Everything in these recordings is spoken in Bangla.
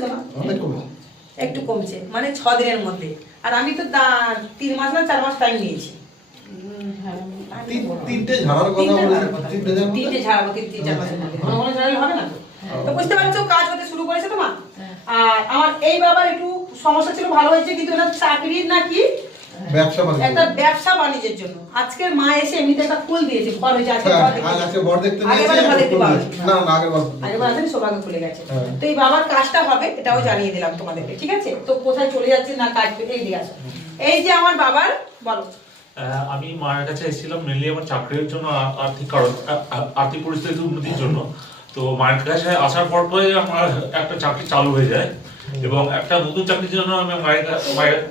কমছে না একটু কমছে মানে ছ দিনের মধ্যে। আর আমি তো তিন মাস না চার মাস টাইম নিয়েছি। তিনটে ঝাড়ার কথা তিনটে বলেছে ঝাড়ার কথা। তিনটে ঝাড়াবো তিন তিন চার মাসের মধ্যে। ঘন ঘন ঝাড়ালে হবে না তো? হ্যাঁ। বুঝতে পারছ কাজ হতে শুরু করেছে তোমার? আর আমার এই বাবার একটু সমস্যা ছিল ভালো হয়েছে কিন্তু চাকরির নাকি ব্যবসা বাণিজ্য। একটা ব্যবসা বাণিজ্যের জন্য। আজকের মা এসে এমনিতে একটা ফুল দিয়েছে ঘর হয়েছে আজকে হ্যাঁ, ঘর দেখতে আজ আজকে বর দেখতে আগের নিয়েছে দেখতে পাওয়া না। না আগের বার আসেন সৌভাগ্য খুলে গেছে। হ্যাঁ। তো এই বাবার কাজটা হবে এটাও জানিয়ে দিলাম তোমাদেরকে ঠিক আছে? তো কোথায় চলে যাচ্ছে না কাজ এই দিয়ে আসো। এই যে আমার বাবার বলো। আমি মায়ের কাছে এসেছিলাম মেনলি আমার চাকরির জন্য আর্থিক কারণ আর্থিক পরিস্থিতির উন্নতির জন্য। তো মায়ের কাছে আসার পর পরে আমার একটা চাকরি চালু হয়ে যায়। এবং একটা নতুন চাকরির জন্য আমি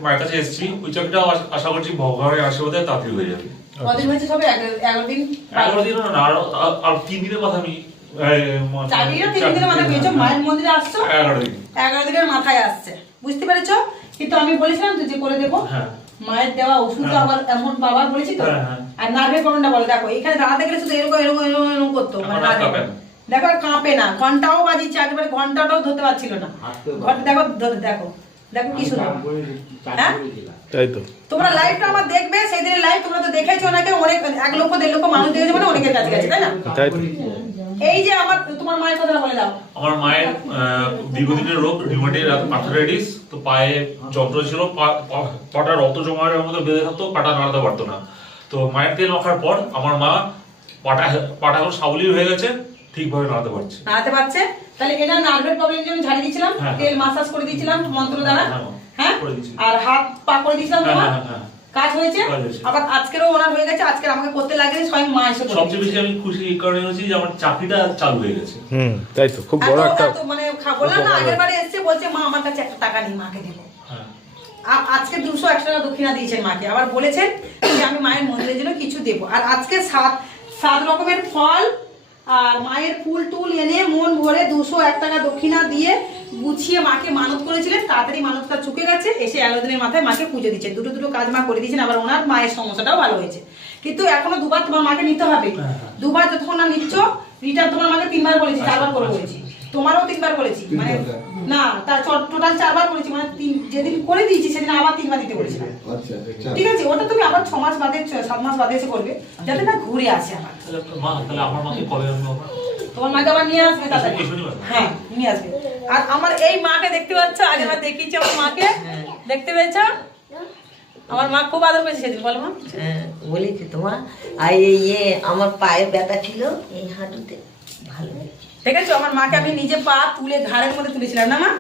মায়ের কাছে এসেছি। ওই চাকরিটাও আশা করছি ভগবানের আশীর্বাদে তাড়াতাড়ি হয়ে যাবে। কদিন হয়েছে সবে? এগারো- এগারো দিন? এগারো দিনও না আর তিন দিনের আমি চাকরিটা মাথায় মায়ের মন্দিরে আসছো? এগারো দিনের মাথায় আসছে। বুঝতে পেরেছ? কিন্তু আমি বলেছিলাম তো যে করে দেবো। হ্যাঁ। মায়ের দেওয়া ওষুধ হ্যাঁ। আবার এমন বাবার বলেছি তো। হ্যাঁ। আর নার্ভের প্রবলেমটা বলো। দেখো এখানে দাঁড়াতে গেলে শুধু এরকম এরকম এরকম এরকম করতো। মানে দেখো আর কাঁপে না ঘন্টাও বাজিচ্ছে একেবারে ঘন্টাটাও ধরতে পারছিল না। দেখো দেখো দেখো কি সুন্দর। হ্যাঁ? তাই তো। তোমরা লাইভটা আমার দেখবে সেই দিনের লাইভ তোমরা তো দেখেছ অনেকে অনেক এক লক্ষ দেড় লক্ষ মানুষ দেখেছে মানে অনেকের কাছে গেছে তাই না? তাই তো। এই যে আমার তোমার মায়ের কথাটা বলে দাও। আমার মায়ের আহ, দীর্ঘদিনের রোগ আর্থারাইটিস তো পায়ে যন্ত্র ছিল পাটা রক্ত জমায়ের মধ্যে বেঁধে থাকতো পাটা নাড়াতে পারতো না। তো মায়ের তেল মাখার পর আমার মা পাটা পাটা এখন সাবলীল হয়ে গেছে। ঠিকভাবে নাড়াতে পারছে। নাড়াতে পারছে? তাহলে এটা নার্ভের প্রবলেম জন্য ঝাড়িয়ে দিয়েছিলাম? হ্যাঁ। তেল মাসাজ করে দিয়েছিলাম মন্ত্র দ্বারা। হ্যাঁ, হ্যাঁ। আর হাত পা করে দিয়েছিলাম হ্যাঁ, তোমার হ্যাঁ, হ্যাঁ। কাজ হয়েছে? আবার আজকেরও ওনার হয়ে গেছে আজকে আমাকে করতে লাগেনি স্বয়ং মা এসে সবচেয়ে বেশি আমি খুশি এই কারণে হয়েছি যে আমার চাকরিটা চালু হয়ে গেছে। হুম তাই তো খুব বড় একটা মানে খা- বললাম না আগের বারে এসছে বলছে মা আমার কাছে একটা টাকা নেই মাকে দেবো। হ্যাঁ। আজকে দুশো একশো টাকা দক্ষিণা দিয়েছেন মাকে। আবার বলেছেন যে আমি মায়ের মন্দিরের জন্য কিছু দেবো। আর আজকে সাত সাত রকমের ফল আর মায়ের ফুল টুল এনে মন ভরে দুশো এক টাকা দক্ষিণা দিয়ে গুছিয়ে মাকে মানত করেছিলেন। তাড়াতাড়ি মানতটা চুকে গেছে এসে এগারো দিনের মাথায় মাকে পুজো দিচ্ছে। দুটো দুটো কাজ মা করে দিয়েছেন আবার ওনার মায়ের সমস্যাটাও ভালো হয়েছে। কিন্তু এখনও দুবার তোমার মাকে নিতে হবে। হ্যাঁ। দুবার যতক্ষণ না নিচ্ছ রিটার্ন তোমার মাকে তিনবার বলেছি চারবার করে বলেছি। তোমারও তিনবার বলেছি মানে না তার টোটাল চারবার বলেছি মানে তিন যেদিন করে দিয়েছি সেদিন আবার তিনবার দিতে বলেছিলাম আচ্ছা আচ্ছা ঠিক আছে ওটা তুমি আবার ছ মাস বাদে ছ- সাত মাস বাদে এসে করবে যাতে না ঘুরে আসে তাহলে আমার মাকে কবে তোমার মাকে আবার নিয়ে আসবে হ্যাঁ নিয়ে আসবে। আর আমার এই মাকে দেখতে পাচ্ছ আগে আমার দেখিয়েছি আমার মাকে। দেখতে পেয়েছ? আমার মা খুব আদর করেছে সেদিন বলো মা। হ্যাঁ, বলেছি তোমার আর এই ইয়ে আমার পায়ে ব্যথা ছিল এই হাঁটুতে ভালো আছে আমার মাকে আমি নিজে পা তুলে ঘাড়ের মধ্যে তুলেছিলাম না মা?